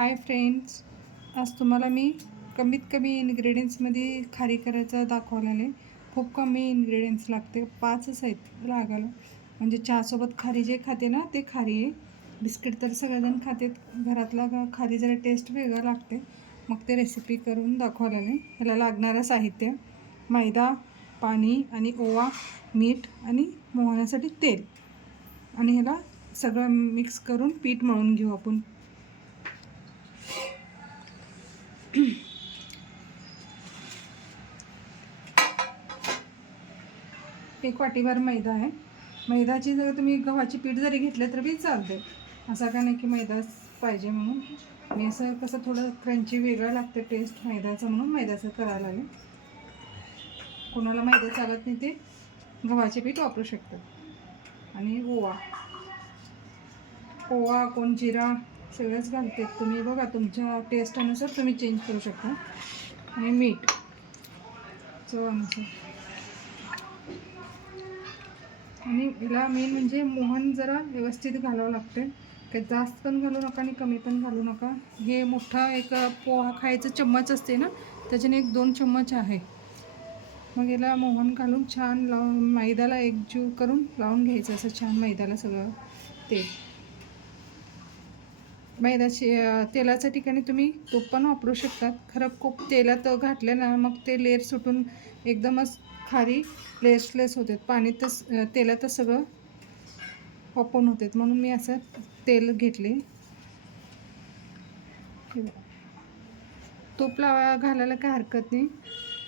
Hi friends, आज तुम्हाला मी कमीत कमी इन्ग्रेडियंट्समध्ये खारी करायचं दाखवलेलं आहे. खूप कमी इन्ग्रेडियंट्स लागते, 5च आहेत लागायला. म्हणजे चहासोबत खारी जे खाते ना ते खारी आहे. बिस्किट तर सगळेजण खातात, घरातला खारी जरा टेस्ट वेगळं लागते. मग ते रेसिपी करून दाखवलेलं आहे. ह्याला लागणारं साहित्य: मैदा, पाणी आणि ओवा, मीठ आणि मोहण्यासाठी तेल. आणि ह्याला सगळं मिक्स करून पीठ मळून घेऊ आपण. एक वाटीभर मैदा आहे. मैदाची जर तुम्ही गव्हाची पीठ जरी घेतलं तर बी चालते. असं काय नाही की मैदाच पाहिजे म्हणून. मी असं कसं थोडं क्रंची वेगळं लागतं टेस्ट मैद्याचं, म्हणून मैद्याचं करायला लागले. कोणाला मैदा चालत नाही ते गव्हाचे पीठ वापरू शकतात. आणि ओवा, कोण जिरा सगळंच घालते. तुम्ही बघा, तुमच्या टेस्टनुसार तुम्ही चेंज करू शकता. आणि मीठ चवानुसार. आणि याला मेन म्हणजे मोहन जरा व्यवस्थित घालावं लागते. काही जास्त पण घालू नका आणि कमी पण घालू नका. हे मोठा एक पोहा खायचं चम्मच असते ना, त्याच्याने 1-2 चम्मच आहे. मग याला मोहन घालून छान लावून मैद्याला एकजीव करून लावून घ्यायचं. असं छान मैद्याला सगळं तेल. मैद्याची तेलाच्या ठिकाणी तुम्ही तूप पण वापरू शकतात. खरं खूप तेलात घातलं ना मग ते लेअर सुटून एकदमच खारी लेसलेस होते. पाणीतच तेलातच सगळं ओपन होते. म्हणून मी असं तेल घेतले. तूप घालायला काय हरकत नाही.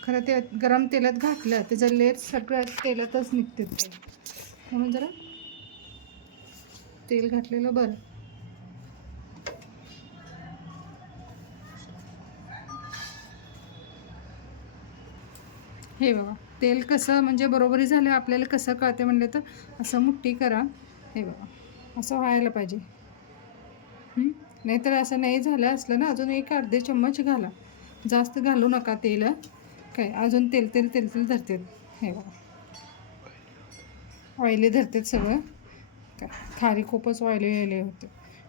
खरं ते गरम तेलात घातलं त्याचं लेअर सगळं तेलातच निघते ते, म्हणून जरा तेल घातलेलं बरं. हे बघा, तेल कसं म्हणजे बरोबरी झालं आपल्याला कसं कळते म्हणले तर असं मुठ्ठी करा. हे बघा, असं व्हायला पाहिजे. नाहीतर असं नाही झालं असलं ना, अजून एक अर्धे चम्मच घाला. जास्त घालू नका तेल. काय अजून तेल तेल तेल तेल धरते. हे बघा, ऑइली धरतात सगळं. काय खारी खूपच ऑइली होते.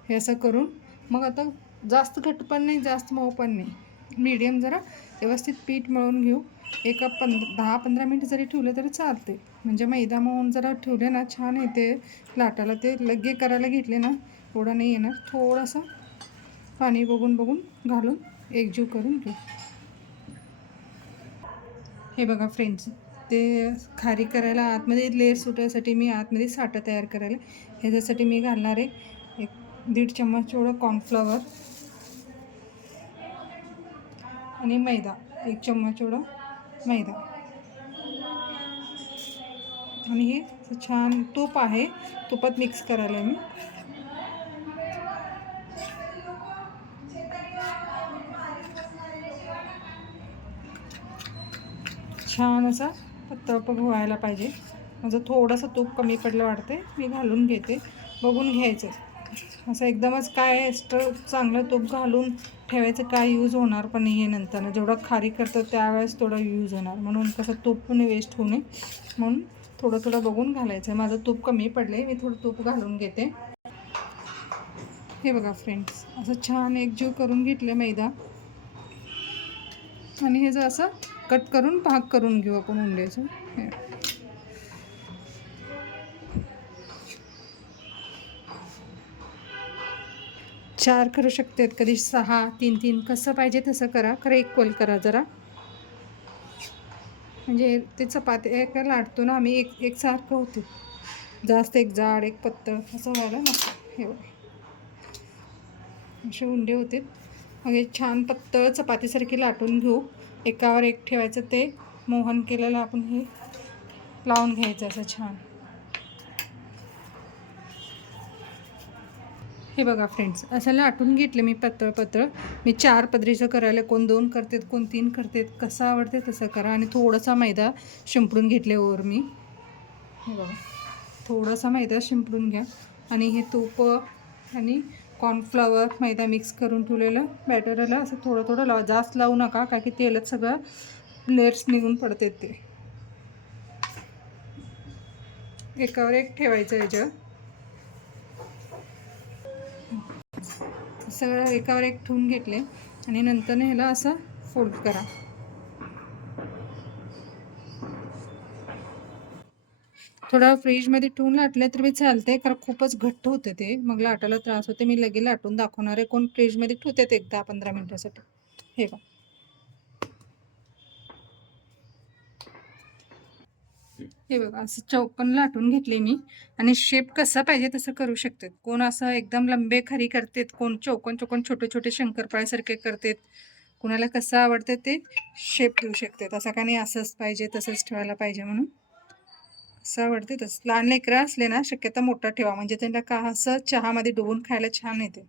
हे असं करून मग आता जास्त घट्ट पण नाही, जास्त मऊ पण नाही, मीडियम जरा व्यवस्थित पीठ मळून घेऊ. 10-15 मिनिट जरी ठेवलं तरी चालते. म्हणजे मैदा मळून जरा ठेवले ना छान येते लाटायला. ते लगे करायला घेतले ना एवढं नाही येणार. थोडंसं पाणी बघून घालून एकजीव करून घेऊ. हे बघा फ्रेंड्स, ते खारी करायला आतमध्ये लेअर सुटायसाठी मी आतमध्ये साठं तयार करायला ह्याच्यासाठी मी घालणार आहे 1-1.5 चम्मच एवढं कॉर्नफ्लॉवर आणि मैदा, 1 चम्मच एवढं मैदा. आणि हे छान तूप आहे, तुपात मिक्स करायला मी. छान असा पातळ व्हायला पाहिजे. माझं थोडंसं तूप कमी पडलं वाटते, मी घालून घेते. बघून घ्यायचं. असं एकदमच काय एक्स्ट्रा चांगलं तूप घालून ठेवायचं काय यूज होणार पण नाही आहे नंतर. जेवढं खारी करतं त्यावेळेस थोडं यूज होणार, म्हणून कसं तूप पण वेस्ट होऊ नये म्हणून थोडं थोडं बघून घालायचं आहे. माझं तूप कमी पडले, मी थोडं तूप घालून घेते. हे बघा फ्रेंड्स, असं छान एकजीव करून घेतलं मैदा. आणि हे जर असं कट करून भाग करून घेऊ आपण उंड्याचं. 4 करू शकतात, कधी 6, 3-3 कसं पाहिजे तसं करा. खरं इक्वल करा जरा. म्हणजे ते चपाती एक लाटतो ना आम्ही एकसारखं होते. जास्त एक जाड एक पत्तळ असं व्हायला नको. हे बघा, असे उंडे होते. मग हे छान पत्तळ चपातीसारखी लाटून घेऊ. एकावर एक ठेवायचं. ते मोहन केलेलं आपण हे लावून घ्यायचं असं छान. हे बघा फ्रेंड्स, असं लाटून घेतलं मी पातळ. मी 4 पदरीचं करायला, कोण 2 करतात, कोण 3 करतात, कसं आवडते तसं करा. आणि थोडासा मैदा शिंपडून घेतले वर मी. हे बघा, थोडासा मैदा शिंपडून घ्या. आणि हे तूप आणि कॉर्नफ्लॉवर मैदा मिक्स करून ठेवलेलं बॅटरला असं थोडं थोडं लावा. जास्त लावू नका, का की तेलच सगळं लेअर्स निघून पडतात. ते एकावर एक ठेवायचं. याच्यावर सगळं एकावर एक ठेवून घेतले आणि नंतर ह्याला असं फोल्ड करा. थोडं फ्रीजमध्ये ठेवून लाटले तर मी चालते, कारण खूपच घट्ट होते ते, मग लाटायला त्रास होते. मी लगेच लाटून दाखवणार आहे. कोण फ्रीजमध्ये ठेवतात एक 10-15 मिनिटासाठी. हे बघा, हे बघा असं चौकोन लाटून घेतले मी. आणि शेप कसा पाहिजे तसं करू शकतात. कोण असं एकदम लंबे खारी करतात, कोण चौकोन चौकोन छोटे छोटे शंकरपाळ्यासारखे करतात. कुणाला कसं आवडतं ते शेप देऊ शकतात. असं का नाही असंच पाहिजे तसंच ठेवायला पाहिजे म्हणून. कसं आवडते तसं. लहान लेकरं असले ना शक्यता मोठा ठेवा, म्हणजे त्यांना का असं चहामध्ये डुबून खायला छान येते.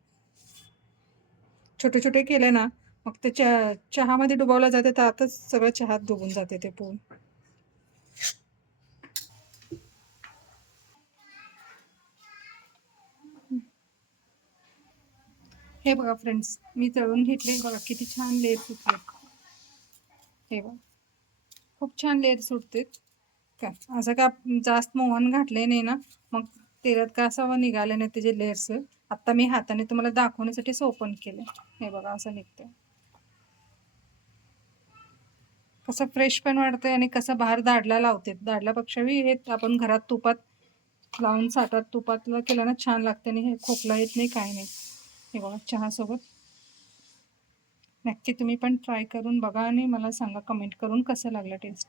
छोटे छोटे केले ना मग ते चहामध्ये डुबवलं जाते, तर आताच सगळं चहात डुबून जाते ते पोळी. हे बघा फ्रेंड्स, मी तळून घेतले बघा, किती छान लेयर सुटले. हे बघा, खूप छान लेयर सुटते. का असं का जास्त मोहन घातले नाही ना, मग तेलात का असं निघाले नाही त्याचे लेयर्स. आता मी हाताने तुम्हाला दाखवण्यासाठी ओपन केले. हे बघा असं निघते. कसं फ्रेश पण वाटतंय आणि कसं बाहेर दाढला लावते, दाढल्यापेक्षाही हे आपण घरात तुपात लावून साठात तुपातलं केलं ना छान लागते आणि हे खोकला येत नाही, काय नाही. हे बघा चहासोबत. नक्की तुम्ही पण ट्राय करून बघा आणि मला सांगा कमेंट करून कसं लागलं टेस्ट.